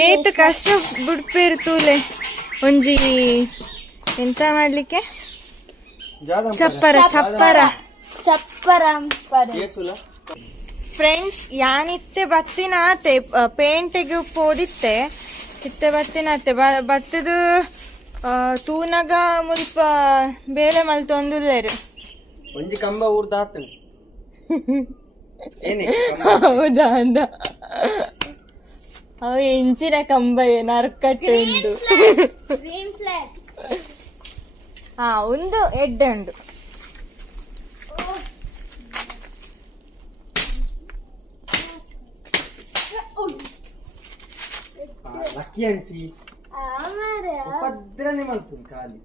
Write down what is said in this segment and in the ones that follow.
ಏತ್ ಕಷ್ಟ ಬಿಡ್ಪೇರು ತೂಲೆ ಒಂಜಿ ಎಂತ ಮಾಡ್ಲಿಕ್ಕೆ ಚಪ್ಪರ ಚಪ್ಪರ ಚಪ್ಪರ ಫ್ರೆಂಡ್ಸ್ ಯಾನಿತ್ತೆ ಬತ್ತಿನ ಆತೆ ಪೇಂಟಿಗೆ ಪೋದಿತ್ತೆ ಇತ್ತೆ ಬತ್ತಿನ ಆತೆ ಬತ್ತದು ತೂನಗ ಮುಲ್ಪ ಬೇಳೆ ಮಲ್ತೊಂದುಲ್ಲೇರು ಒಂಜಿ ಕಂಬ ಊರ್ದಾತ ಹೌದಾ ಅಂದ ಅವ ಎಂಚಿನ ಕಂಬ ನರ್ಕಟ್ಟೆ ಉಂಟು ಹಾ ಒಂದು ಎಡ್ಡೆ ಉಂಡು ಲಕ್ಕಿ ಅಂಚಿ ಉಪದ್ರನೆ ಮಾಡ್ತೀನಿ ಖಾಲಿ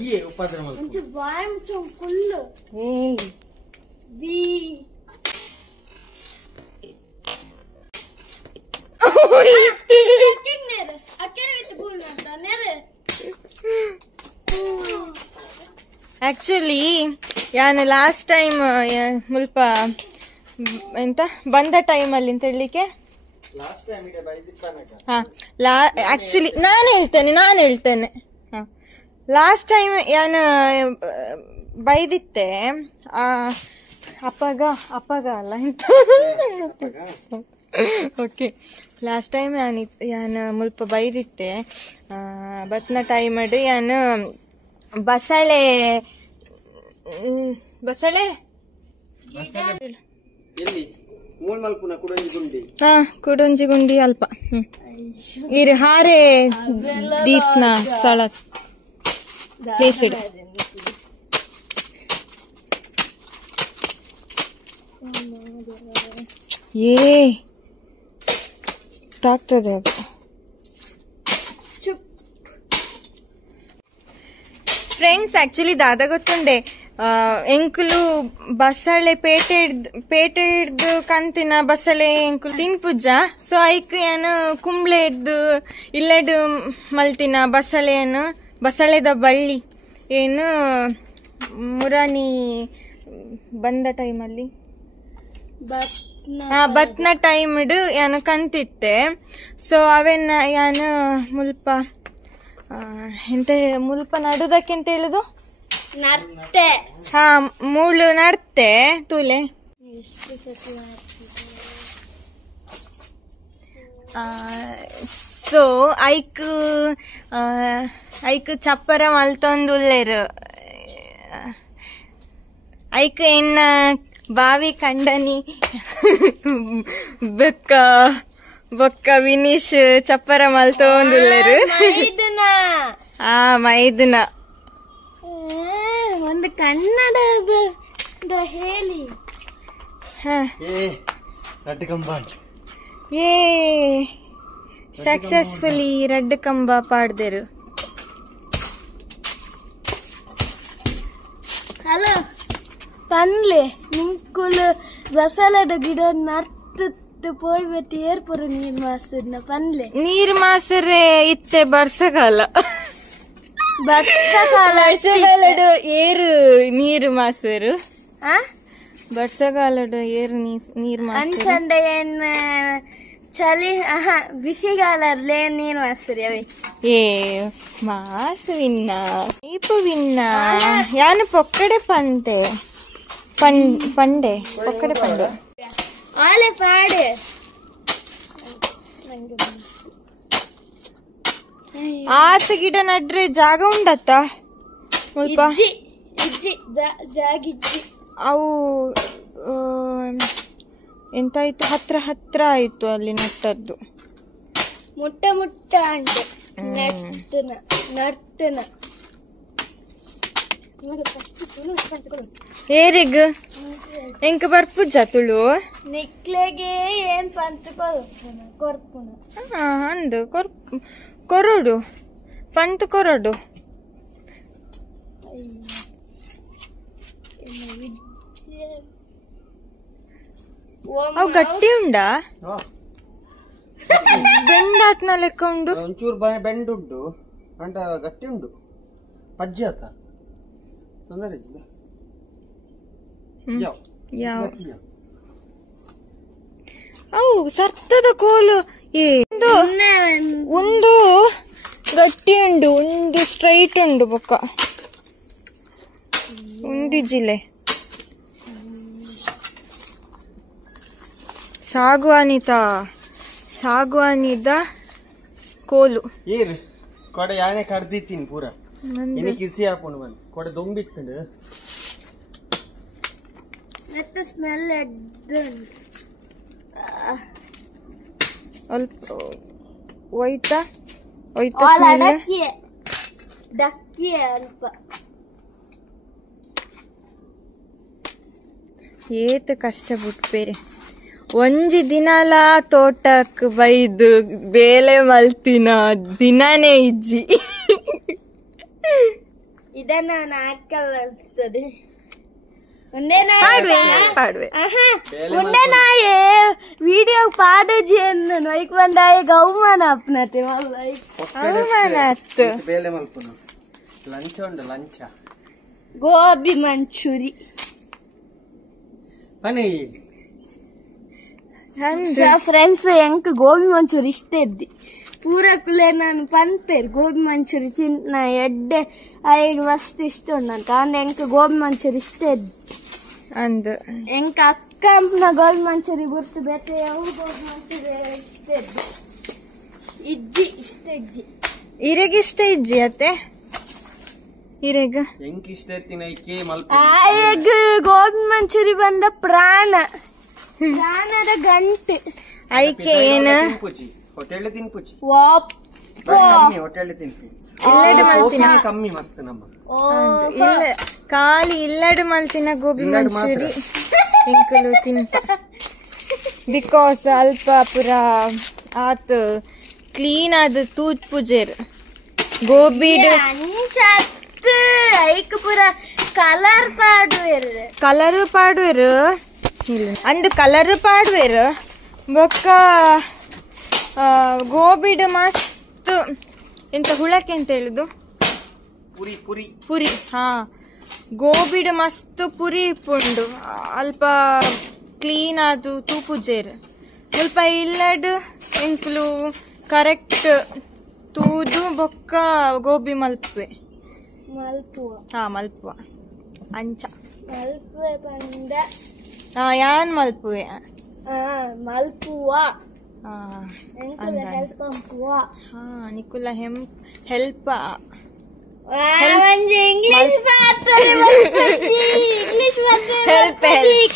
ಈ ಉಪದ್ರ ಮಾಡ್ತೀನಿ ಫುಲ್ಲು ಆಕ್ಚುಲಿ ಯಾನ್ ಲಾಸ್ಟ್ ಟೈಮ್ ಮುಲ್ಪ ಎಂತ ಬಂದ ಟೈಮ್ ಅಲ್ಲಿ ಅಂತ ಹೇಳಲಿಕ್ಕೆ ಆಕ್ಚುಲಿ ನಾನು ಹೇಳ್ತೇನೆ ಲಾಸ್ಟ್ ಟೈಮ್ ಯಾನ್ ಬೈದಿತ್ತೆ ಅಪ್ಪಗ ಅಲ್ಲ ಎಂತ ಓಕೆ ಲಾಸ್ಟ್ ಟೈಮ್ ಯಾನ್ ಮುಲ್ಪ ಬೈದಿತ್ತೆ ಬತ್ನ ಟೈಮ್ ಅಡ್ ಯಾನ್ ಬಸಳೆ ಕುಡಂಜಿ ಗುಂಡಿ ಅಲ್ಪ ಇರು ಹಾರೆ ದೀಪ್ನ ಸ್ಥಳ ಹೇಸಿಡ ತಾಗ್ತದೆ ಅದು ಫ್ರೆಂಡ್ಸ್ ಆಕ್ಚುಲಿ ದಾದ ಗೊತ್ತುಂಡೆ ಎಂಕುಲು ಬಸಳೆ ಪೇಟೆ ಹಿಡ್ದು ಕಂತಿನ ಬಸಳೆ ಎಂಕುಲು ತಿನ್ಪುಜ್ಜ ಸೊ ಐಕ್ ಏನು ಕುಂಬ್ಳೆ ಹಿಡ್ದು ಇಲ್ಲಡ್ ಮಲ್ತಿನ ಬಸಳೆದ ಬಳ್ಳಿ ಏನು ಮುರಾಣಿ ಬಂದ ಟೈಮಲ್ಲಿ ಬತ್ನ ಟೈಮ್ ಇಡು ಯಾನು ಕಂತಿತ್ತೆ ಸೊ ಅವೆನ್ನ ಯಾನು ಮುಲ್ಪ ಎಂತ ಮುಲ್ಪ ನಡುದಕ್ಕೆ ಅಂತ ಹೇಳುದು ನರ್ತೆ ಹಾ ಮೂಳು ನಡ್ತೆ ತೂಲೆ ಸೊ ಐಕ್ ಚಪ್ಪರ ಮಲ್ತೊಂದುಲ್ಲೇರು ಐಕ್ ಎನ್ನ ಬಾವಿ ಕಂಡನಿ ಬೊಕ್ಕ ವಿನೀಶ್ ಚಪ್ಪರ ಮಲ್ತೊಂದುಲ್ಲೇರು ಮೈದುನ ಒಂದು ಕನ್ನಡ ಹೇಳಿ ಸಕ್ಸಸ್ಫುಲಿ ರೆಡ್ ಕಂಬ ಪಾಡ್ದೇರು ಹಲೋ ಪನ್ಲೆ ನಿಂಕುಲು ಬಸಲದ ಗಿಡ ನರ್ತು ಪೋಯ್ ಬತ್ತಿ ಏರ್ಪುರ ನೀರ್ ಮಾಸರ್ನ ಪನ್ಲೆ ನೀರ್ ಮಾಸರೆ ಇತ್ತೆ ಬರ್ಸಗಾಲ ಬರ್ಸಗಾಲಡು ಏರು ನೀರು ಮಾಸರು ಬರ್ಸಗಾಲಡು ಏರು ನೀರ್ ಮಾಸರು ಅಂಚಂಡ ಏನ್ ಚಳಿ ಬಿಸಿಗಾಲರ್ಲೆ ನೀರ್ ಮಾಸರಿ ಅವೆ ಮಾಸು ವಿನ್ನ ಈಪು ವಿನ್ನ ಯಾನು ಪೊಕ್ಕಡೆ ಪಂತೆ ಪಂಡೆ ಪೊಕ್ಕಡೆ ಪಂಡೆ ಆಲೆ ಪಾಡೆ ಆತ ಗಿಡ ನಡ್ರೆ ಜಾಗ ಉಂಡತ್ತ ಸ್ವಲ್ಪ ಅವು ಎಂತಾಯ್ತು ಹತ್ರ ಆಯ್ತು ಅಲ್ಲಿ ನಟ್ಟದ್ದು ಮುಟ್ಟ ಅಂಟೆ ನರ್ತನ ಏರಿಗ್ ಎಂಕ ಬರ್ಪುಜ್ಜ ತುಳು ನಿಕ್ಲೆಗೆ ಏನ್ ಪಂತು ಅಂದು ಕೊರಡು ಪಂತು ಕೊರಡು ಅವು ಗಟ್ಟಿ ಉಂಡಾ ಬೆಂಡಾತ್ನ ಲೆಕ್ಕ ಉಂಡು ಒಂಚೂರು ಬೆಂಡುಂಟು ಅಂಟ ಗಟ್ಟಿ ಉಂಡು ಪಜ್ಜಿ ಆತ ತೊಂದರೆ ಅವು ಸರ್ತದ ಕೋಲು ಒಂದು ಗಟ್ಟಿ ಉಂಡು ಒಂದು ಸ್ಟ್ರೈಟ್ ಉಂಡು ಬೊಕ್ಕ ಒಂದು ಜಿಲೆ ಸಾಗುವಾನಿದ ಕೋಲು ಏರು ಕೊಡೆ ಯಾನೆ ಕಡ್ದಿತ್ತೀನಿ ಪೂರ ಇನಿ ಕಿಸಿ ಹಾಕೊಂಡು ಬಂದು ಕೊಡೆ ದೊಂಬಿಟ್ಟು ಮತ್ತೆ ಸ್ಮೆಲ್ ಅಲ್ಪ ಒಯ್ತಾ ಡಕ್ಕಿ ಅಲ್ಪ ಏತ ಕಷ್ಟ ಬಿಟ್ಬೇರೆ ಒಂಜಿ ದಿನಾಲ ತೋಟಕ್ ಬೈದು ಬೇಲೆ ಮಲ್ತಿನ ದಿನಾನೇ ಇಜ್ಜಿ ಇದನ್ನ ನಾಕಲ್ ಅನ್ಸ್ತದೆ ಉಂಡೆನಾಯೆ ವಿಡಿಯೋ ಪಾಡಜಿ ಅನ್ನ ನೈಕ್ ಬಂದಾಯ ಗೌಮಾನ ಅಪ್ನತೆ ಅವಮಾನ ಅತ್ತು ಬೇಲೆ ಮಲ್ಪುನ ಲಂಚ ಉಂಡು ಲಂಚ ಗೋಬಿ ಮಂಚೂರಿ ಬನ್ನಿ ಫ್ರೆಂಡ್ಸ್ ಎಂಕ್ ಗೋಬಿ ಮಂಚೂರಿ ಇಷ್ಟ ಇದ್ದಿ ಪೂರಕ್ಕುಲೆ ನಾನು ಪನ್ಪೇರು ಗೋಬಿ ಮಂಚೂರಿ ಚಿನ್ನ ಎಡ್ಡೆ ಐದು ಮಸ್ತ್ ಇಷ್ಟ ಉಂಟಂತ ಅಂದ್ರೆ ಎಂಕ್ ಗೋಬಿ ಮಂಚೂರಿ ಇಷ್ಟ ಇದ್ದಿ ಅಂದ್ ಎಂಕ್ ಅಕ್ಕಂಪನ ಗೋಬಿ ಮಂಚೂರಿ ಗುರ್ತು ಬೇತೆ ಯಾವ ಗೋಬಿ ಮಂಚೂರಿ ಇಷ್ಟ ಇದ್ದಿ ಇಷ್ಟ ಇಜ್ಜಿ ಇರೆಗ ಇಷ್ಟ ಇಜ್ಜಿ ಅತ್ತೆ ಇರೆಗ ಎಂಕ್ ಇಷ್ಟ ಎತ್ತಿನೈಕೆ ಆಯಗ್ ಗೋಬಿ ಮಂಚೂರಿ ಬಂದ ಪ್ರಾಣದ ಗಂಟೆ ಐಕೆ ಏನ ಹೋಟೆಲ್ ತಿನ್ಪುಚಿ ಹೋಟೆಲ್ ತಿನ್ಪಿ ಇಲ್ಲಡು ಮಲ್ತಿನ ಕಮ್ಮಿ ಮಸ್ತ್ ನಮ್ಮ ಇಲ್ಲ ಖಾಲಿ ಇಲ್ಲಡು ಮಲ್ತಿನ ಗೋಬಿ ಮಂಚೂರಿ ಎಂಕಲು ತಿಂಪ ಬಿಕಾಸ್ ಅಲ್ಪ ಪುರ ಆತ್ ಕ್ಲೀನ್ ಆದ ತೂತ್ ಪೂಜೆರ್ ಗೋಬಿ ಐಕ್ ಪುರ ಕಲರ್ ಪಾಡುವೆರು ಅಂದ್ ಕಲರ್ ಪಾಡುವೆರು ಬೊಕ್ಕ ಗೋಬಿಡ್ ಮಸ್ತ್ ಎಂತ ಹುಳಕ್ಕೆ ಅಂತ ಹೇಳುದು ಪುರಿ ಹಾ ಗೋಬಿಡ್ ಮಸ್ತ್ ಪುರಿ ಇಪ್ಪುಂಡು ಅಲ್ಪ ಕ್ಲೀನ್ ಆದು ತೂಪುಜೇರ್ ಸ್ವಲ್ಪ ಇಲ್ಲಡ್ ಎಂಕ್ಲು ಕರೆಕ್ಟ್ ತೂದು ಬೊಕ್ಕ ಗೋಬಿ ಮಲ್ಪುವೆ ಮಲ್ಪುವ ಅಂಚ ಮಲ್ಪುವೆ ಬಂದ ಯಾನ್ ಮಲ್ಪುವೆ ಮಲ್ಪುವ ನಿಕುಲ help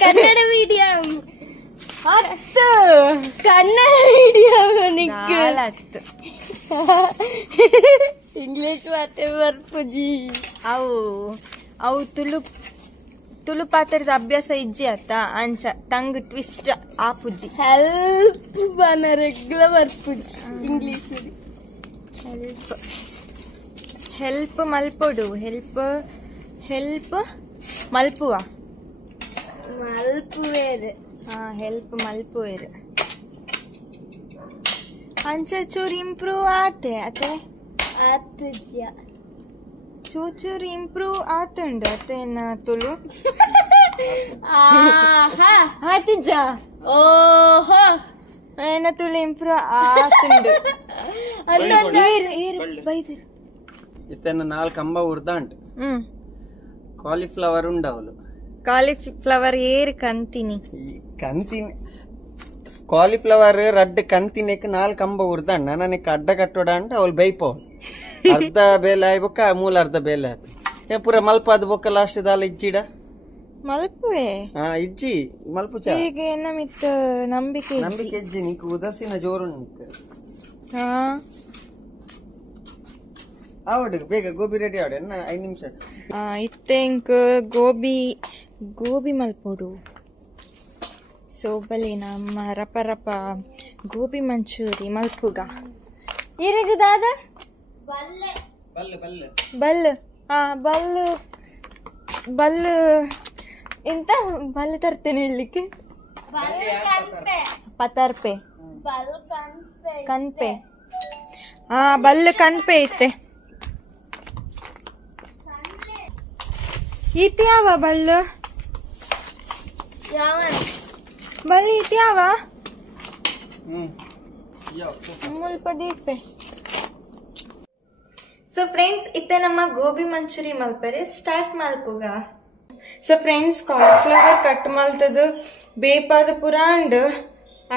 Kannada medium Kannada medium English ಮಾತೆ ಬರ್ಪುಜಿ ಅವು ತುಳು ಪಾತ್ರದ ಅಭ್ಯಾಸ ಇಜ್ಜಿ ಅತ್ತ ಅಂಚ ಟಂಗ್ ಟ್ವಿಸ್ಟ್ ಆಪುಜ್ಜಿ ಹೆಲ್ಪ್ ಬನ ರೆಗ್ಯುಲರ್ ಬರ್ಪುಜಿ ಇಂಗ್ಲಿಷ್ ಹೆಲ್ಪ್ ಮಲ್ಪೊಡು ಹೆಲ್ಪ್ ಮಲ್ಪುವ ಮಲ್ಪುವೇರು ಹೆಲ್ಪ್ ಮಲ್ಪುವೇರು ಅಂಚ ಚೂರು ಇಂಪ್ರೂವ್ ಆತೆ ಆತಜ್ಯ ಚೂಚೂರು ಇಂಪ್ರೂವ್ ಆತುಂಡು ಅತ್ತೇನ ತುಳು ಆತಿಜ್ಜ ಓಹೋ ಏನ ತುಳು ಇಂಪ್ರೂವ್ ಆತುಂಡು ಬೈದಿರು ಇತ್ತನ್ನ 4 ಕಂಬ ಉರ್ದಾಂಟ್ ಕಾಲಿಫ್ಲವರ್ ಉಂಡವಲು ಕಾಲಿಫ್ಲವರ್ ಏರ್ ಕಂತಿನಿ ಕಾಲಿಫ್ಲವರ್ ರಡ್ಡ್ ಕಂತಿನೆಕ್ 4 ಕಂಬ ಉರ್ದಾಂಡ್ ನನಕ್ಕೆ ಅಡ್ಡ ಕಟ್ಟೋಡ ಅಂಟ ಅವಳು ಬೈಪೋ ಅರ್ಧ ಬೇಲೆ ಆಯ್ಬೊಕ್ಕ ಮೂಲ ಅರ್ಧ ಬೇಲೆ ಆಯ್ತು ಪೂರ ಮಲ್ಪಾದ ಬೊಕ್ಕ ಲಾಸ್ಟ್ ದಾಲ ಇಜ್ಜಿಡ ಮಲ್ಪುವೆ ಇಜ್ಜಿ ಮಲ್ಪುಚ ಈಗ ನಮಿತ್ ನಂಬಿಕೆ ಇಜ್ಜಿ ನಿಕ್ ಉದಸಿನ ಜೋರು ಆವಡು ಬೇಗ ಗೋಬಿ ರೆಡಿ ಆವಡೆ 5 ನಿಮಿಷ ಇತ್ತೆಂಕ್ ಗೋಬಿ ಮಲ್ಪೊಡು ಸೋಬಲಿ ನಮ್ಮ ರಪ ಗೋಬಿ ಮಂಚೂರಿ ಮಲ್ಪುಗ ಇರಗದಾದ ಬಲ್ಲು ಎಂತ ಬಲ್ಲು ತರ್ತೇನೆ ಹೇಳಲಿಕ್ಕೆ ಪತಾರ್ಪೆ ಕನ್ಪೆ ಬಲ್ಲು ಕನ್ಪೆ ಐತೆ ಇತ್ಯಾವ ಬಲ್ಲು ಬಲ್ಲಿ ಇತ್ಯಾವ ಮುಲ್ಪ ದೀಪೆ. ಸೊ ಫ್ರೆಂಡ್ಸ್ ಇತ್ತೆ ನಮ್ಮ ಗೋಬಿ ಮಂಚೂರಿ ಮಲ್ಪರೆ ಸ್ಟಾರ್ಟ್ ಮಲ್ಪುಗ. ಸೊ ಫ್ರೆಂಡ್ಸ್ ಕಾಲಿಫ್ಲವರ್ ಕಟ್ ಮಲ್ತದು ಬೇಪಾದ ಪುರ ಅಂಡ್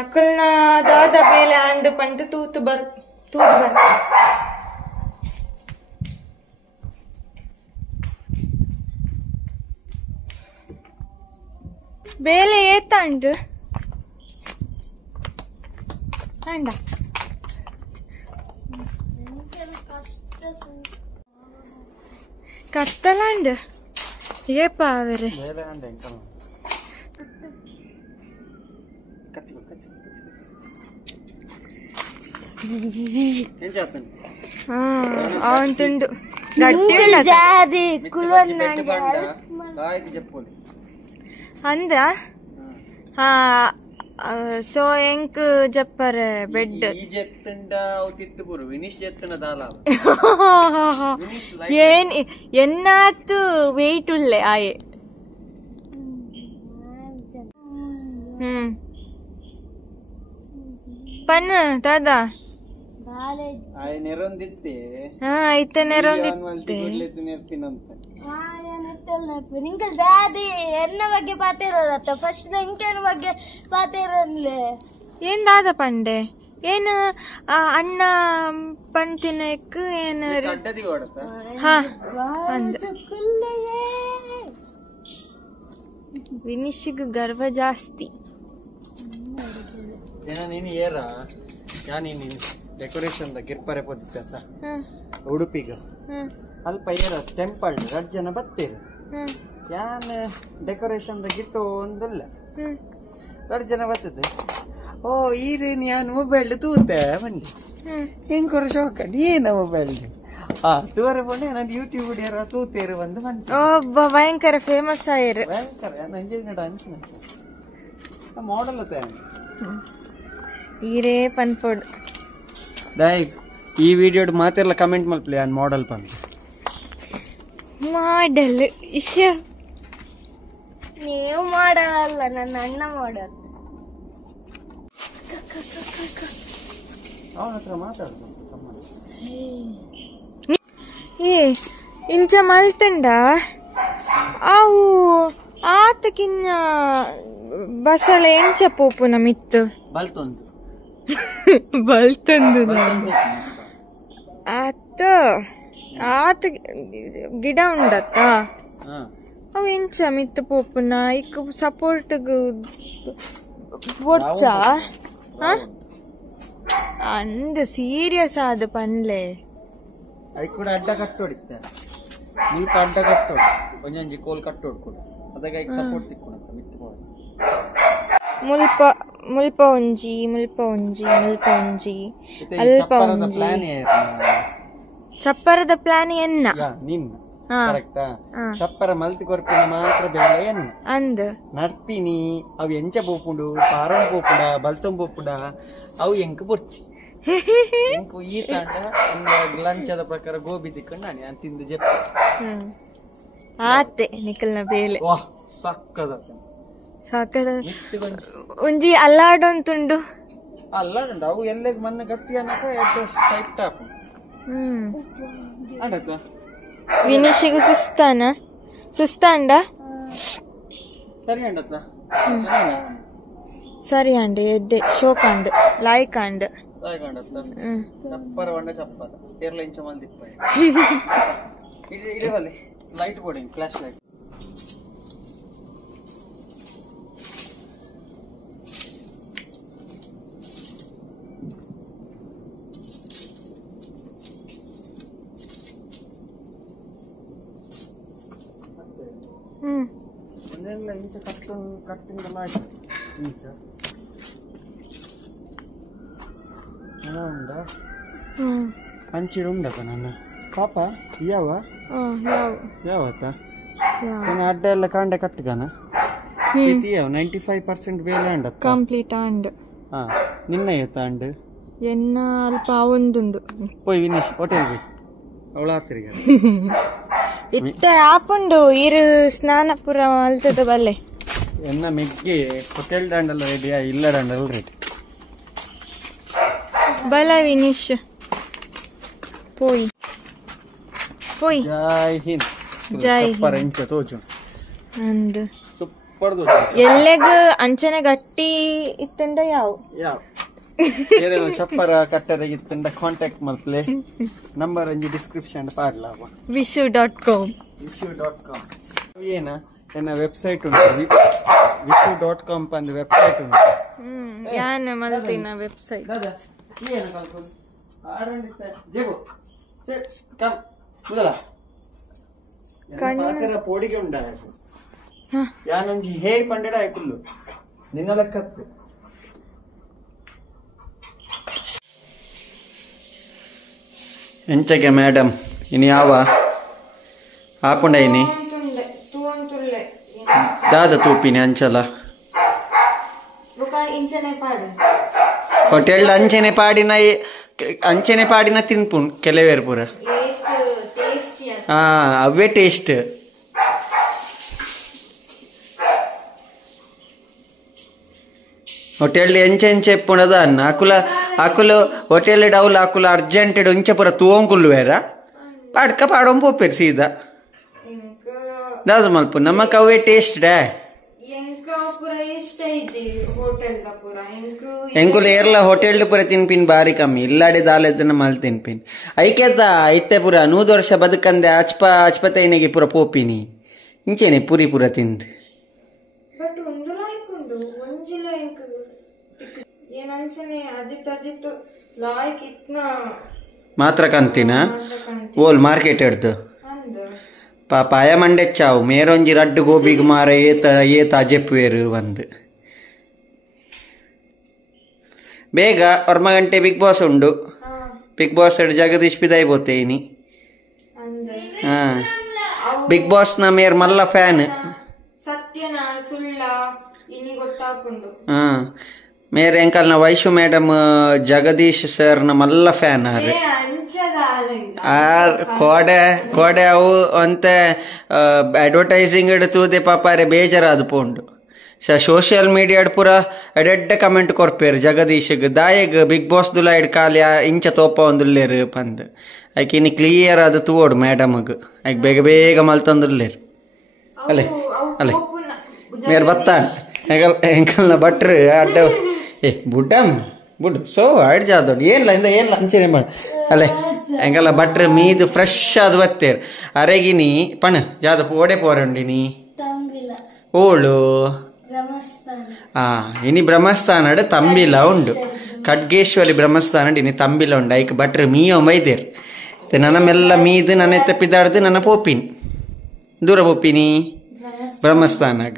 ಅಕಲ್ನ ದಾದ ಬೇಲೆ ಅಂಡ್ ಪಂಟ ತೂತು ಬರ್ ಬೇಲೆ ಏತ ಅಂಡ್ ಅಂಡ ಕತ್ತಲಂಡ್ ಏಪ ಅವರೇ అవంతుండు జాది అందా సో ఎంక్ చెప్పారు బెడ్ ఎన్నాతు వెయిట్ ఉల్లే ఆయే పన్ను దాదా అయితే నెరొంದಿತ್ತೆ ನಿಂಕಲ್ ದಾದಿ ಎನ್ನ ಬಗ್ಗೆ ಪಾತಿರೋದತ್ತ ಫಸ್ಟ್ ಎಂಕೇನ ಬಗ್ಗೆ ಪಾತಿರನ್ಲೆ ಏನ್ ದಾದ ಪಂಡೆ ಏನ್ ಅಣ್ಣ ಪಂತಿನಕ್ ಏನ್ ಹಾ ಅಂದ ವಿನಿಶ್ಗ್ ಗರ್ವ ಜಾಸ್ತಿ ನೀನು ಏರ ಯಾನಿ ಡೆಕೋರೇಷನ್ ಗಿರ್ಪರೆ ಪೊದ್ದಿತ್ತ ಉಡುಪಿಗ ಅಲ್ಪ ಏರ ಟೆಂಪಲ್ ರಜ್ಜನ ಬತ್ತೇರು ಯಾನ್ ಡೆಕೋರೇಷನ್ ಗಿತ್ತು ಒಂದಿಲ್ಲ ರಜ್ಜನ ಬರ್ತದೆ. ಓ ಈ ರೀನ್ ಯಾನ್ ಮೊಬೈಲ್ ತೂತೆ ಬಂಡಿ ಹೆಂಗ್ ಕೊರ ಶೋಕ ಏನ ಮೊಬೈಲ್ ತೂರ ಬಂಡೆ ನಾನು ಯೂಟ್ಯೂಬ್ ಹುಡಿಯರ ತೂತೇರು ಬಂದು ಬಂತು. ಒಬ್ಬ ಭಯಂಕರ ಫೇಮಸ್ ಆಯ್ರು ಭಯಂಕರ ನಂಜೆ ಅನ್ಸ ಮಾಡಲ್ ಈರೇ ಪನ್ಪೋಡ್ ದಾಯ್ ಈ ವಿಡಿಯೋಡ್ ಮಾತೆಲ್ಲ ಕಮೆಂಟ್ ಮಲ್ಪಲಿ ಯಾನ್ ಮಾಡಲ್ ಪಂಪ ಮಾಡಲ್ ಇಶ ನೀವು ಮಾಡಲ್ಲ ನನ್ನ ಅಣ್ಣ ಮಾಡಲ್ಲ. ಅವನ ಹತ್ರ ಮಾತಾಡ್ತ ಏ ಇಂಚ ಮಲ್ತಂಡ ಅವು ಆತಕಿನ್ನ ಬಸಳೆ ಎಂಚ ಪೋಪುನ ಮಿತ್ತು ಬಲ್ತೊಂದು ಬಲ್ತಂದು ಆತ ಆತ ಗಿಡ ಉಂಡತ್ತ ಅವು ಎಂಚ ಮಿತ್ತು ಪೋಪುನ ಇಕ್ ಸಪೋರ್ಟ್ ಬೊಡ್ಚ ಅಂದ ಸೀರಿಯಸ್ ಆದ ಪನ್ಲೆ ಅයි ಕೂಡ ಅಡ್ಡ ಕಟ್ಟೋಡಿತ್ತೆ ಮುಲ್ಪ ಅಡ್ಡ ಕಟ್ಟೋಡು ಒಂಜಿ ಕೋಲ್ ಕಟ್ಟೋಡು ಕೂಡ ಅದಕ್ಕೆ ಐಕ್ ಸಪೋರ್ಟ್ ತಿಕ್ಕೊಣಂತ ಮಿತ್ತು ಪೋಡ ಮುಲ್ಪ ಒಂಜಿ ಅಲ್ಪ ಒಂಜಿ ಚಪ್ಪರದ ಪ್ಲಾನ್ ಎನ್ನ ನಿನ್ನ ಕರೆಕ್ಟಾ ಚಪ್ಪರ ಮಲ್ತಿ ಕೊರ್ಪಿನ ಮಾತ್ರ ಬೇಡ ಎನ್ನ ಅಂದ ನಡ್ಪಿನಿ ಅವು ಎಂಚ ಪೋಪುಂಡು ಪಾರಂ ಪೋಪುಡ ಬಲ್ತಂ ಪೋಪುಡ ಅವು ಎಂಕ್ ಬೊರ್ಚಿ ಎಂಕು ಈ ತಾಂಡ ಲಂಚದ ಪ್ರಕಾರ ಗೋಬಿ ತಿಕ್ಕೊಂಡು ನಾನು ತಿಂದು ಜಪ್ಪ ಆತೆ ನಿಕಲ್ನ ಬೇಲೆ ವಾಹ್ ಸಕ್ಕದ ಒಂಜಿ ಅಲ್ಲಾಡೊಂದುಂಡು ಅಲ್ಲಾಡುಂಡು ಅವು ಎಲ್ಲ ಮನ್ನ ಗಟ್ಟಿ ಅನ್ನಕ ಟೈಟ್ ಆಪು ಆಡತ್ತ ವಿನಿಶಿಗೆ ಸುಸ್ತಾಂಡ ಸರಿ ಅಂಡತ್ತ ಸರಿ ಅಂಡ್ ಎಡ್ಡೆ ಶೋಕಾಂಡ್ ಲಾಯ್ಕಾಂಡ್ ಚಪ್ಪರ ಬಂಡ ಚಪ್ಪರ ಕೇರಳ ಇಂಚ ಮಂದಿ ಇಡವಲ್ಲಿ ಲೈಟ್ ಕೊಡಿ ಫ್ಲಾಶ್ ಲೈಟ್ ಒಂದೆಲ್ಲ ಇಂಚ ಕಟ್ಟಿಂದ ಮಾಡಿ ಇಂಚ ఉందా మంచిగా ఉండక నన్ను పాప ఇయ్యావా యావత్తా నేను అడ్డ ಎಲ್ಲ ಕಾಂಡೆ ಕಟ್ಟಗಾನ ಇತಿಯಾವ 95% ಬೇಲೆ ಅಂಡ ಕಂಪ್ಲೀಟ್ ಅಂಡ್ ನಿನ್ನ ಏತ ಅಂಡ್ ಎನ್ನ ಅಲ್ಪ ಒಂದುಂಡು ಪೋಯ್ ವಿನಿಶ್ ಹೋಟೆಲ್ ಗೆ ಅವಳ ಹತ್ತಿರ ಇತ್ತೆ ಆಪುಂಡು ಇರು ಸ್ನಾನಪುರ ಅಲ್ತದ ಬಲ್ಲೆ ಎನ್ನ ಮೆಗ್ಗೆ ಹೋಟೆಲ್ ದಾಂಡಲ್ಲ ರೆಡಿಯಾ ಇಲ್ಲ ದಾಂಡಲ್ಲ ರೆಡಿ ಬಲ ವಿನಿಶ್ ಪೋಯಿ ಪೋಯಿ ಜೈ ಹಿಂದ್ ಜೈ ಪರಂಚ ತೋಜು ಅಂದ್ ಸೂಪರ್ ದೋಜು ಎಲ್ಲೆಗ್ ಅಂಚನೆ ಗಟ್ಟಿ ಇತ್ತಂಡ ಯಾವ ಏನೇನು ಚಪ್ಪರ ಕಟ್ಟರೆ ಇತ್ತಂಡ ಕಾಂಟ್ಯಾಕ್ಟ್ ಮಲ್ಪ್ಲೆ ನಂಬರ್ ಅಂಜಿ ಡಿಸ್ಕ್ರಿಪ್ಷನ್ ಪಾಡ್ಲಾವ vishu.com ಏನ ಎನ್ನ ವೆಬ್ಸೈಟ್ ಉಂಟು vishu.com ಪಂದ್ ವೆಬ್ಸೈಟ್ ಉಂಟು ಯಾನ್ ಮಲ್ತಿನ ವೆಬ್ಸೈಟ್ ದಾದಾ ಏನು ಕಲ್ಕೊಂಡು ಆರಂಡಿತ ಜೇಬು ಕಮ್ ಮುದಲ ಪಾಸರ ಪೋಡಿಗೆ ಉಂಡ ಯಾನೊಂಜಿ ಹೇರ್ ಪಂಡೆಡ ಆಯ್ಕುಲ್ಲು ನಿನ್ನ ಲೆಕ್ಕತ್ತು ಎಂಚಗೆ ಮೇಡಮ್ ಇನಿ ಯಾವ ಆಪುಂಡ ಇನಿ ದಾದ ತೂಪಿನಿ ಅಂಚಲ ಹೋಟೆಲ್ ಅಂಚನೆ ಪಾಡಿನ ತಿನ್ಪುಣ್ ಕೆಲವೇರ್ ಪೂರ ಹಾ ಅವೇ ಟೇಸ್ಟ್ ಹೋಟೆಲ್ ಎಂಚೆ ಎಪ್ಪುಣದ ಅನ್ನ ಅಕುಲು ಹೋಟೆಲ್ ಡೌಲ್ ಅಕುಲ ಅರ್ಜೆಂಟೆಡ್ ಒಂಚೆ ಪೂರ ತೂಂಕುಲ್ಲು ಬೇರ ಪಾಡ್ಕ ಪಾಡೋಂ ಪೋಪೇರ್ ಸೀದಾ ದಾದ ಮಲ್ಪು ನಮಕ್ ಅವೇ ಟೇಸ್ಟ್ ಡೇ ಎಂಕುಲು ಏರ್ಲ ಹೋಟೆಲ್ ಪೂರ ತಿನ್ಪಿನ್ ಬಾರಿ ಕಮ್ಮಿ ಇಲ್ಲಾಡಿ ದಾಲೆದನ್ನ ಮಲ್ ತಿನ್ಪಿನ್ ಐಕೆತ ಇತ್ತೆ ಪೂರ 100 ವರ್ಷ ಬದುಕಂದೆ ಅಚ್ಪತೈನಿಗೆ ಪೂರ ಪೋಪಿನಿ ಇಂಚೆನೆ ಪುರಿ ಪೂರ ತಿಂದ್ ಮಾತ್ರ ಕಂತಿನ ಓಲ್ ಮಾರ್ಕೆಟ್ ಹಿಡ್ದು ಪಾಪ ಅಯ ಮಂಡೆಚ್ಚಾವು ಮೇರೊಂಜಿ ರಡ್ಡು ಗೋಬಿಗ್ ಮಾರ ಏತ ಅಜೆಪ್ಪುವೇರು ಒಂದು ಬೇಗ 1 ಗಂಟೆ ಬಿಗ್ ಬಾಸ್ ಉಂಡು ಬಿಗ್ ಬಾಸ್ ಜಗದೀಶ್ ಪಿದಾಯಿ ಬೋತೇನಿ ಹಾ ಬಿಗ್ ಬಾಸ್ ನ ಮೇರ್ ಮಲ್ಲ ಫ್ಯಾನ್ ಹಾ ಮೇರೆ ಎಂಕಲ್ನ ವೈಶು ಮೇಡಮ್ ಜಗದೀಶ್ ಸರ್ ನ ಮಲ್ಲ ಫ್ಯಾನ್ ಕೋಡೆ ಅವು ಅಂತ ಅಡ್ವರ್ಟೈಸಿಂಗ್ ತೂದೆ ಪಾಪಾರೆ ಬೇಜಾರಾದ ಪೋಂಡು ಸೋಷಿಯಲ್ ಮೀಡಿಯಾ ಪೂರ ಎಡೆಡ್ಡ ಕಮೆಂಟ್ ಕೊರ್ಪೇರು ಜಗದೀಶ್ಗ್ ದಾಯಗ್ ಬಿಗ್ ಬಾಸ್ ದುಲ ಇಡ್ ಕಾಲಿ ಇಂಚ ತೋಪ ಒಂದುಲ್ಲೇರು ಪಂದ್ ಆಯ್ಕೆ ಇನ್ನು ಕ್ಲಿಯರ್ ಅದು ತೂಡು ಮೇಡಮ್ಗ್ ಆಯ್ಕೆ ಬೇಗ ಬೇಗ ಮಲ್ತಂದುಲ್ಲೇರು ಅಲ್ಲೇ ಅಲ್ಲೇ ಮೇರ್ ಬತ್ತಾನ್ ಎಂಕಲ್ನ ಭಟ್ರು ಅಡ್ಡ ಬುಡ್ಡಮ್ ಬುಡ್ ಸೋ ಅಡ್ ಜಾದೊಂಡು ಏನ್ಲ ಏನ್ಲ ಅಂಚನೆ ಮಾಡಿ ಅಲ್ಲೇ ಎಂಕಲ್ಲ ಭಟ್ರು ಮೀದು ಫ್ರೆಶ್ ಅದು ಬತ್ತೇರು ಅರೆಗಿನಿ ಪಣ ಜಾದ ಓಡೆ ಪೋರಂಡಿನಿ ಓಳು ಇನಿ ಬ್ರಹ್ಮಸ್ಥಾನ ತಂಬಿಲ ಉಂಡು ಖಡ್ಗೇಶ್ವರಿ ಬ್ರಹ್ಮಸ್ಥಾನ ಇನಿ ತಂಬಿಲ ಉಂಡು ಐಕ್ ಭಟ್ರು ಮೀಯೋ ಮೈದೇರು ನನ್ನ ಮೆಲ್ಲ ಮೀದು ನನ್ನ ಎತ್ತಪ್ಪಿದಾಡ್ದು ನನ್ನ ಪೋಪಿನಿ ದೂರ ಪೋಪಿನಿ ಬ್ರಹ್ಮಸ್ಥಾನಾಗ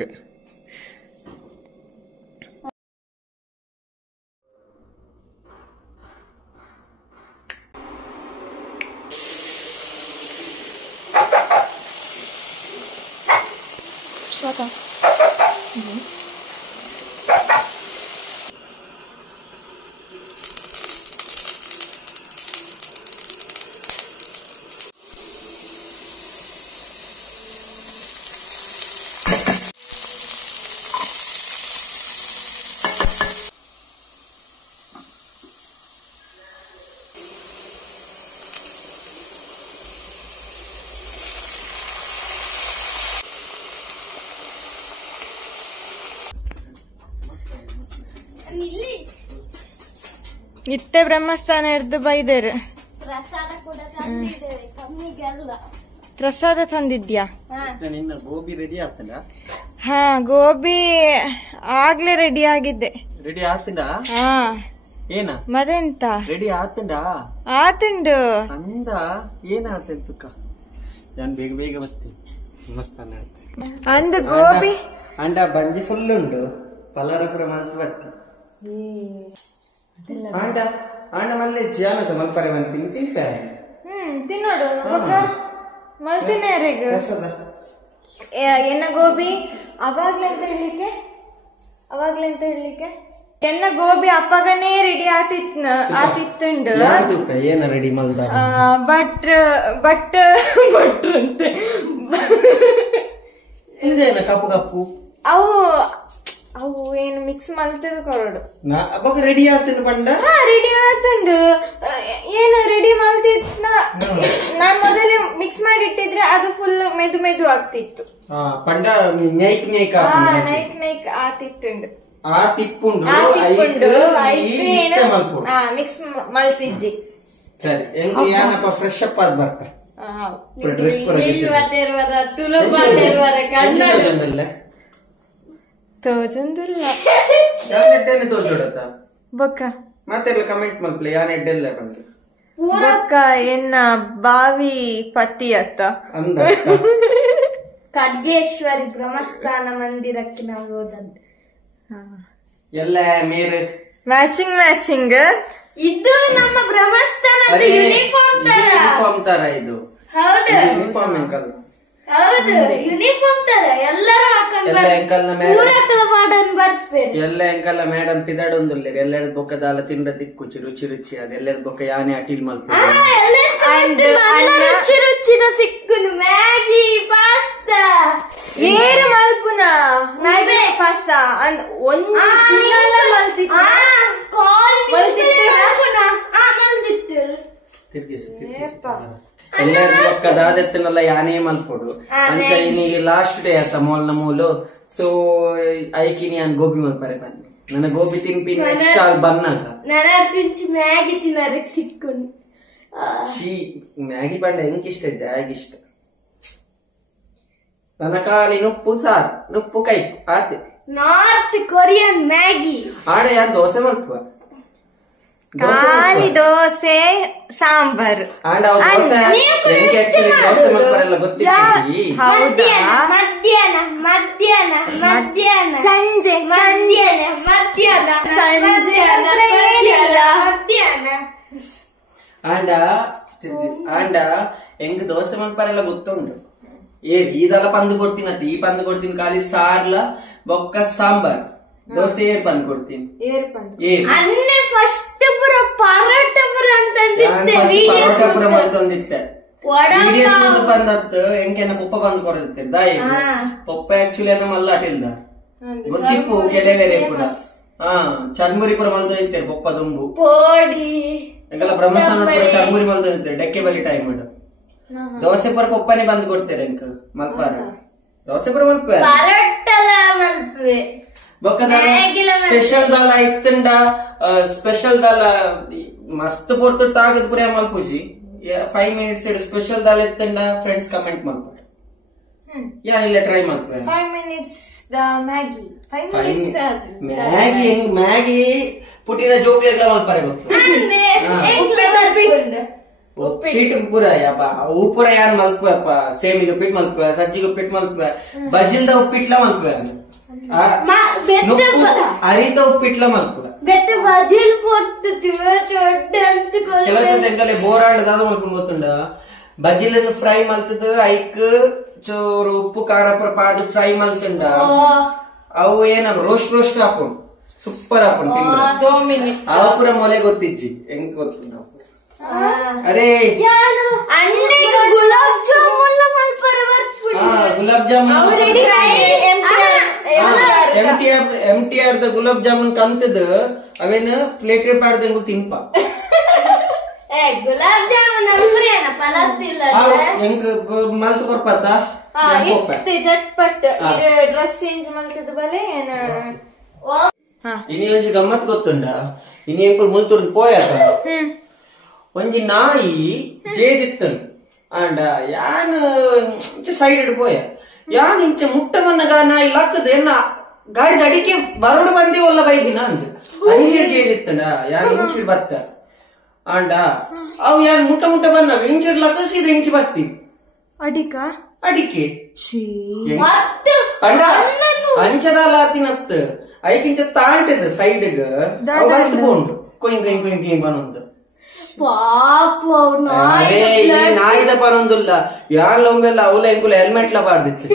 ಇತ್ತೆ ಬ್ರಹ್ಮಸ್ಥಾನ ಹಿಡ್ದು ಬೈದೇರು ಪ್ರಸಾದ ತಂದಿದ್ಯಾ ಗೋಬಿ ರೆಡಿ ಆಗ್ತದ ಹಾ ಗೋಬಿ ಆಗ್ಲೇ ರೆಡಿ ಆಗಿದ್ದೆ ರೆಡಿ ಆಗ್ತದ ಹಾ ಏನ ಮದೆಂತ ರೆಡಿ ಆಗ್ತದ ಆತುಂಡು ಅಂದ ಏನಾಗ್ತಕ್ಕ ನಾನು ಬೇಗ ಬೇಗ ಬರ್ತೀನಿ ಬ್ರಹ್ಮಸ್ಥಾನ ಅಂದ ಗೋಬಿ ಅಂಡ ಬಂಜಿ ಫುಲ್ ಉಂಟು ಪಲಾರ ಪುರ ಮಲ್ತು ಬರ್ತಿ ಆಂಡ ಆಂಡ ಮಲ್ಲೆ ಜಾನದ ಮಲ್ಪರೆ ಬಂತೀನಿ ತಿಂತಾರೆ ತಿನ್ನೋಡು ಮಲ್ತಿನೇ ಎನ್ನ ಗೋಬಿ ಅವಾಗ್ಲೇ ಅಂತ ಹೇಳಿಕ್ಕೆ ಎನ್ನ ಗೋಬಿ ಅಪ್ಪಗನೇ ರೆಡಿ ಆತಿತ್ತುಂಡು ಏನ ರೆಡಿ ಮಲ್ದ ಬಟ್ ಅಂತೆ ಹಿಂದೇನ ಕಪ್ಪು ಕಪ್ಪು ಅವು ಅವು ಏನು ಮಿಕ್ಸ್ ಮಲ್ತದ ಕೊರಡು ಅವಾಗ ರೆಡಿ ಆತನು ಪಂಡ ರೆಡಿ ಆತಂಡು ಏನು ರೆಡಿ ಮಲ್ತಿತ್ ನಾನ್ ಮೊದಲೇ ಮಿಕ್ಸ್ ಮಾಡಿ ಇಟ್ಟಿದ್ರೆ ಅದು ಫುಲ್ ಮೆದು ಮೆದು ಆಗ್ತಿತ್ತು ಪಂಡ ನೈಕ್ ನೈಕ್ ನೈಕ್ ನೈಕ್ ಆತಿತ್ತುಂಡು ಆ ತಿಪ್ಪುಂಡು ಮಿಕ್ಸ್ ಮಲ್ತಿಜ್ಜಿ ಸರಿ ಏನಪ್ಪ ಫ್ರೆಶ್ ಅಪ್ ಆದ್ ಬರ್ಪ ಡ್ರೆಸ್ ತೋಜೊಂದಿಲ್ಲ ತೋಜೋಡತ್ತ ಬೊಕ್ಕ ಮತ್ತೆ ಕಮೆಂಟ್ ಮಲ್ಪಲೆ ಯಾನ್ ಎಡ್ಡೆಲ್ಲ ಬಂತು ಬೊಕ್ಕ ಎನ್ನ ಬಾವಿ ಪತಿ ಅತ್ತ ಅಂದ ಖಡ್ಗೇಶ್ವರಿ ಬ್ರಹ್ಮಸ್ಥಾನ ಮಂದಿರಕ್ಕೆ ನಾವು ಹೋದದ್ದು ಎಲ್ಲ ಮೇರೆ ಮ್ಯಾಚಿಂಗ್ ಇದು ನಮ್ಮ ಬ್ರಹ್ಮಸ್ಥಾನದ ಯೂನಿಫಾರ್ಮ್ ತರ ಇದು ಹೌದು ಯೂನಿಫಾರ್ಮ್ ಅಂಕಲ್ ಹೌದು ಯೂನಿಫಾರ್ಮ್ ತರ ಎಲ್ಲರೂ ಎಲ್ಲ ಎಂಕಲ್ನ ಮಾಡನ್ ಬರ್ತೇನೆ ಎಲ್ಲ ಎಂಕಲ್ನ ಮೇಡಮ್ ಪಿದಾಡೊಂದುಲ್ಲೆ ಎಲ್ಲೆರದ್ ಬೊಕ್ಕ ದಾಲ ತಿಂಡ ತಿಕ್ಕುಚಿ ರುಚಿ ರುಚಿ ಅದೆಲ್ಲರ ಬೊಕ್ಕ ಯಾನೆ ಅಟಿಲ್ ಮಲ್ಪ ರುಚಿ ರುಚಿದ ಸಿಕ್ಕುನು ಮ್ಯಾಗಿ ಪಾಸ್ತಾ ಏರು ಮಲ್ಪುನ ಮ್ಯಾಗಿ ಪಾಸ್ತಾ ಅಂದ್ ಒಂದು ಎಲ್ಲರ ಬೊಕ್ಕ ದಾದೆತ್ತನಲ್ಲ ಯಾನೇ ಮಲ್ಪೊಡು ಅಂತ ಇನ್ನೀಗ ಲಾಸ್ಟ್ ಡೇ ಆತ ಮೋಲ್ನ ಮೂಲು ಸೊ ಐಕಿನಿ ನಾನು ಗೋಬಿ ಮಲ್ಪರೆ ಬನ್ನಿ ನನ್ನ ಗೋಬಿ ತಿನ್ಪಿ ನೆಕ್ಸ್ಟ್ ಅಲ್ಲಿ ಬನ್ನಾಗ ನನ್ನ ತಿಂಚು ಮ್ಯಾಗಿ ತಿನ್ನೋದಕ್ಕೆ ಸಿಕ್ಕೊಂಡು ಮ್ಯಾಗಿ ಪಂಡ ಎಂಕಿಷ್ಟ ಇದ್ದೆ ಆಗಿಷ್ಟ ನನ್ನ ಖಾಲಿ ನುಪ್ಪು ಸಾರು ನುಪ್ಪು ಕೈ ಆತೆ ನಾರ್ತ್ ಕೊರಿಯನ್ ಮ್ಯಾಗಿ ಆಡೆ ಯಾರು ದೋಸೆ ಮಲ್ಪುವ ಖಾಲಿ ದೋಸೆ ಸಾಂಬಾರ್ ದೋಸೆ ಮಲ್ಪರೆಲ್ಲ ಗೊತ್ತಿದ್ದೀವಿ ಮಧ್ಯಾಹ್ನ ಮಧ್ಯಾಹ್ನ ಮಧ್ಯಾಹ್ನ ಸಂಜೆ ಮಧ್ಯಾಹ್ನ ಮಧ್ಯಾಹ್ನ ಮಧ್ಯಾಹ್ನ ಆಂಡ ಎಂಗ್ ದೋಸೆ ಮಲ್ಪರೆಲ್ಲ ಗೊತ್ತುಂಡು ಇದೆಲ್ಲ ಪಂದು ಕೊಡ್ತೀನಿ ಈ ಪಂದು ಕೊಡ್ತೀನಿ ಖಾಲಿ ಸಾರ್ಲ ಬೊಕ್ಕ ಸಾಂಬಾರ್ ದೋಸೆ ಏರ್ ಪಂದು ಕೊಡ್ತೀನಿ ಅನ್ನೆ ಫಸ್ಟ್ ಪುರ ಪರೋಟ ಪುರ ಅಂತಂದಿತ್ತೆ ಬಂದತ್ತು ಎಂಕೆನ ಪೊಪ್ಪ ಬಂದು ಕೊಡತ್ತೆ ದಾಯಿ ಪೊಪ್ಪ ಆಕ್ಚುಲಿ ಅನ್ನ ಮಲ್ಲಾಟಿಲ್ದ ಗೊತ್ತಿಪ್ಪು ಕೆಲವೇರೆ ಪುರ ಚರ್ಮುರಿ ಪುರ ಮಲ್ದಿತ್ತೆ ಪೊಪ್ಪ ದುಂಬು ಪೋಡಿ ಎಂಕಲ್ಲ ಬ್ರಹ್ಮಸ್ಥಾನ ಚರ್ಮುರಿ ಮಲ್ದಿತ್ತೆ ಡೆಕ್ಕೆ ಬಲಿ ಟೈಮ್ ಮಾಡು ದೋಸೆ ಪುರ ಪೊಪ್ಪನೆ ಬಂದು ಕೊಡ್ತೇನೆ ಅಂಕಲ್ ಮಲ್ಪಾರ ದೋಸೆ ಪುರ ಮಲ್ಪೆ ಸ್ಪೆಷಲ್ ದಾಲ ಇತ್ತಂಡ ಸ್ಪೆಷಲ್ ದಾಲ ಮಸ್ತ್ ಪೊರ್ತು ತಾಗದ್ ಪುರ ಮಲ್ಪುಸಿ 5 minutes ಸ್ಪೆಷಲ್ ದಾಲ ಇತ್ತಂಡ ಫ್ರೆಂಡ್ಸ್ ಕಮೆಂಟ್ ಮಲ್ಪಾರ ಯಾನಿಲ್ಲ ಟ್ರೈ ಮಲ್ಪೆ 5 minutes ಮ್ಯಾಗಿ ಮ್ಯಾಗಿ ಪುಟ್ಟಿನ ಜೋಕ್ಲೆಗ್ಲ ಮಲ್ಪಾರೆ ಗೊತ್ತು ಉಪ್ಪಿಟ್ಟು ಪುರ ಯಪ್ಪ ಉಪ್ಪುರ ಯಾನ್ ಮಲ್ಪಪ್ಪ ಸೇಮಿಗೆ ಉಪ್ಪಿಟ್ಟು ಮಲ್ಪ ಸಜ್ಜಿಗೆ ಉಪ್ಪಿಟ್ಟು ಮಲ್ಪ ಬಜಿಲ್ದ ಉಪ್ಪಿಟ್ಲ ಮಲ್ಪ ಅರಿತ ಉಪ್ಪಿಟ್ಲ ಮಲ್ಪ ಕೆಲಸ ತೆಂಗಲೆ ಬೋರಾಂಡದ ಮಲ್ಕೊಂಡು ಗೊತ್ತುಂಡ ಬಜಿಲನ್ನು ಫ್ರೈ ಮಲ್ತದ ಐಕ್ ಚೋರು ಉಪ್ಪು ಖಾರ ಪುರ ಪಾಡು ಫ್ರೈ ಮಲ್ತುಂಡ ಅವು ಏನ ರೋಸ್ಟ್ ಹಾಕೊಂಡು ಸೂಪರ್ ಹಾಕೊಂಡು ತಿಂದ ಅವ ಪುರ ಮೊಲೆ ಗೊತ್ತಿಜ್ಜಿ ಹೆಂಗ್ ಗೊತ್ತುಂಡ ಅರೆ ಗುಲಾಬ್ ಜಾಮೂನ್ ಗುಲಾಬ್ ಜಾಮೂನ್ MTR ದ ಗುಲಾಬ್ ಜಾಮೂನ್ ಕಂತದ ಅವೇನು ಪ್ಲೇಟ್ ಪಾಡ್ದಂಗು ತಿನ್ಪ ಗುಲಾಬ್ ಜಾಮೂನ್ ಹೆಂಗ್ ಮಲ್ತು ಕೊಡ್ಪಾತ ಜಟ್ಪಟ್ ಡ್ರೆಸ್ ಚೇಂಜ್ ಮಲ್ತದ ಬಲೆ ಇನಿ ಒಂಜಿ ಗಮ್ಮತ್ ಗೊತ್ತುಂಡ ಇನಿ ಎಂಕುಲ್ ಮುಲ್ತುರ್ದು ಪೋಯಾತ ಒಂಜಿ ನಾಯಿ ಜೇದಿತ್ತನು ಅಂಡ ಯಾನ್ ಸೈಡ್ ಪೋಯ ಯಾನ್ ಇಂಚ ಮುಟ್ಟವನ್ನಗ ನಾಯಿ ಲಕ್ಕದ ಎನ್ನ ಗಾಡಿ ಅಡಿಕೆ ಬರೋಡು ಬಂದಿ ಒಲ್ಲ ಬೈದಿನ ಅಂದ ಇಂಚಿಡ್ ಜೇದಿತ್ತಂಡ ಯಾನ್ ಇಂಚಿಡ್ ಬತ್ತ ಅಂಡ ಅವು ಯಾನ್ ಮುಟ್ಟ ಬನ್ನ ಇಂಚಿಡ್ ಲಕ್ಕ ಸೀದ ಇಂಚಿ ಬತ್ತಿ ಅಡಿಕೆ ಅಂಡ ಅಂಚದಾಲಾತಿನತ್ತ ಐಕಿಂಚ ತಾಂಟದ ಸೈಡ್ಗ ಬಲ್ತ್ಕೊಂಡು ಕೊಯ್ ಕೊಯ್ ಕೊಯ್ ಕೊಯ್ ಬನ್ನೊಂದು ನಾಯಿದ ಪನೊಂದುಲ್ಲ ಯಾನ್ ಲೊಂಬೆಲ್ಲ ಅವಲ ಎಂಕುಲ ಹೆಲ್ಮೆಟ್ ಲ ಬಾರ್ದಿತ್ತು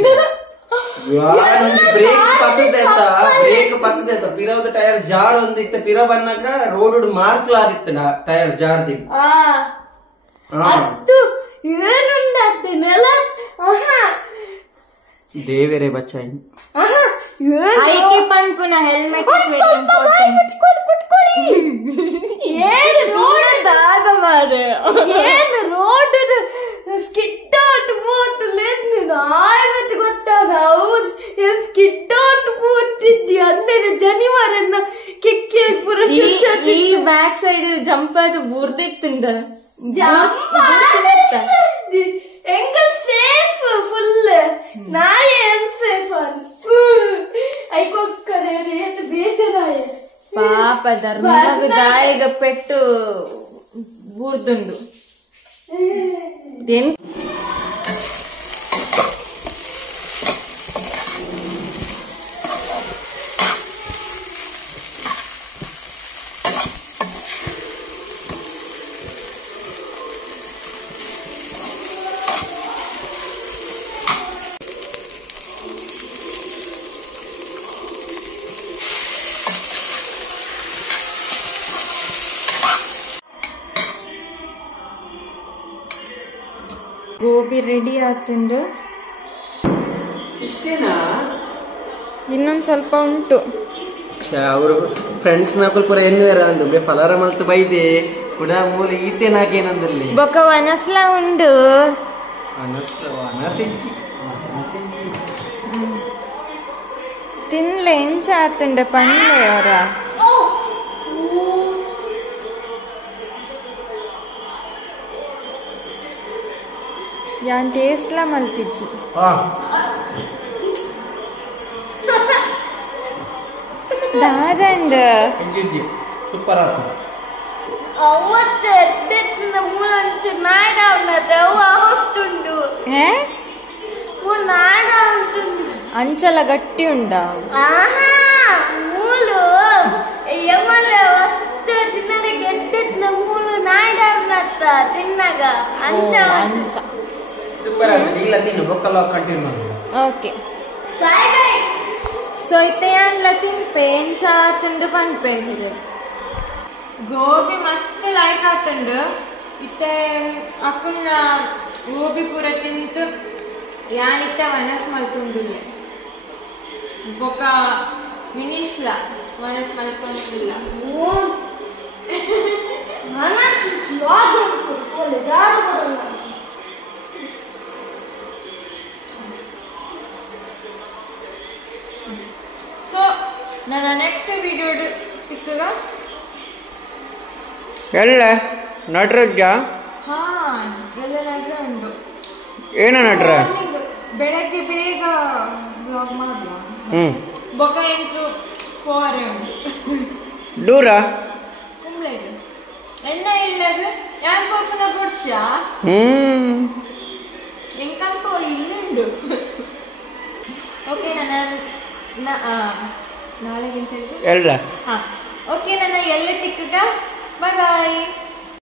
ಬ್ರೇಕ್ ಪತ್ತದ ಪಿರವದ ಟೈರ್ ಜಾರ್ ಒಂದಿತ್ತ ಪಿರ ಬನ್ನಕ ರೋಡ್ ಮಾರ್ಕ್ ಲಾದಿತ್ತ ಟೈರ್ ಜಾರ್ದಿ ಏನುಂಡದ್ದು ನೆಲ ದೇವರೇ ಬಚ್ಚಾಯಿ ಐಕೆ ಪನ್ಪುನ ಹೆಲ್ಮೆಟ್ ಇಸ್ ವೆರಿ ಇಂಪಾರ್ಟೆಂಟ್. ದಾದ ಮಾರೆ ಏನು ರೋಡ್ ಸ್ಕಿಡ್ ಔಟ್ పోతలేదు నేను ಆಯ್ತು ಗೊತ್ತಾಗ ಅವ್ರು ಸ್ಕಿಡ್ ಔಟ್ పోತಿದ್ದಿ 15 ಜನಿವಾರನ್ನ ಕಿಕ್ಕಿ ಪುರ ಈ ಬ್ಯಾಕ್ ಸೈಡ್ ಜಂಪ್ ಅದು ಬುರ್ದಿತ್ತುಂಡ ಎಂಕಲ್ ಸೇಫ್ ಫುಲ್ ನಾಯಿ ಅನ್ಸೇಫ್ ಐಕೋಸ್ಕರ ಏತು ಬೇಜಾರಾಯ ಪಾಪ ಧರ್ಮದಾಗ ದಾಯಿಗ ಪೆಟ್ಟು ಬೂರ್ದುಂಡು. ಗೋಬಿ ರೆಡಿ ಆತುಂಡು. ಇಷ್ಟೇನಾ? ಇನ್ನೊಂದ್ ಸ್ವಲ್ಪ ಉಂಟು. ಅವರು ಫ್ರೆಂಡ್ಸ್ ನಾಕಲ್ ಪುರ ಎನ್ನುವರ ಅಂದು ಬೇ ಫಲಾರ ಮಲ್ತು ಬೈದೆ ಕೂಡ ಮೂಲ ಈತೆ ನಾಕೇನಂದಲ್ಲಿ ಬೊಕ ವನಸ್ಲ ಉಂಡು. ವನಸೆಜ್ಜಿ ತಿನ್ಲೆ ಎಂಚ ಆತುಂಡ ಪನ್ಲೆ ಅವರ ಯಾನ್ ಟೇಸ್ಟ್ಲ ಮಲ್ತಿಜ್ಜಿ. ದಾದಂಡ ಸೂಪರ್ ಆತ. ಅವತ್ತು ಎದ್ದೆತ್ತಿನ ಮೂಲಂಚು ನಾಡ ಹೊಟ್ಟುಂಡು ನಾಡ ಉಂಟುಂಡು ಅಂಚಲ ಗಟ್ಟಿ ಉಂಡ ಮೂಲು ಯಮಲ ವಸ್ತು ತಿನ್ನದಕ್ಕೆ ಎದ್ದೆತ್ತಿನ ಮೂಲು ನಾಡ ತಿನ್ನಾಗ ಅಂಚ ಅಂಚ ಸೂಪರ್ ಆತ. ಇಲ್ಲ ತಿನ್ನು ಬೊಕ್ಕಲ್ಲ ಕಂಟಿನ್ಯೂ ಮಾಡು. ಓಕೆ ಸೊ ಇತ್ತೆ ಯಾನ್ಲ ತಿನ್ಪೆ ಎಂಚ ಆತುಂಡು ಪನ್ಪೆ ಗೋಬಿ ಮಸ್ತ್ ಲೈಕ್ ಆತುಂಡು. ಇತ್ತೆ ಅಕ್ಕುನ ಗೋಬಿ ಪೂರ ತಿಂತು ಯಾನಿತ್ತ ವನಸ್ ಮಲ್ತುಂಡುಲ್ಲೆ ಬೊಕ ವಿನಿಶ್ಲ ವನಸ್ ಮಲ್ತುಂಡುಲ್ಲ. ಸೊ ನನ್ನ ನೆಕ್ಸ್ಟ್ ವಿಡಿಯೋ ಸಿಕ್ಕಗ ಎಲ್ಲ ನಟರಜ್ಜ ಹಾ ಎಲ್ಲ ನಡ್ರ ಉಂಟು. ಏನ ನಟ್ರ ಬೆಳಗ್ಗೆ ಬೇಗ ಬ್ಲಾಗ್ ಮಾಡುವ. ಬೊಕ ಎಂಕು ಪೋರೆ ಉಂಟು ದೂರ ಕುಂಬ್ಳೆಗ್ ಎಣ್ಣ ಇಲ್ಲದು ಯಾನ್ ಪೋಪುನ ಬುಡ್ಚ ಎಂಕಲ್ಪ ಇಲ್ಲುಂಡು. ಓಕೆ ನನ್ನ ನಾಳೆಗೆ ಎಲ್ಲ ಹಾ ಓಕೆ ನನ್ನ ಎಲ್ಲ ತಿಕ್ಕುಟ ಬಾಯ್ ಬಾಯ್.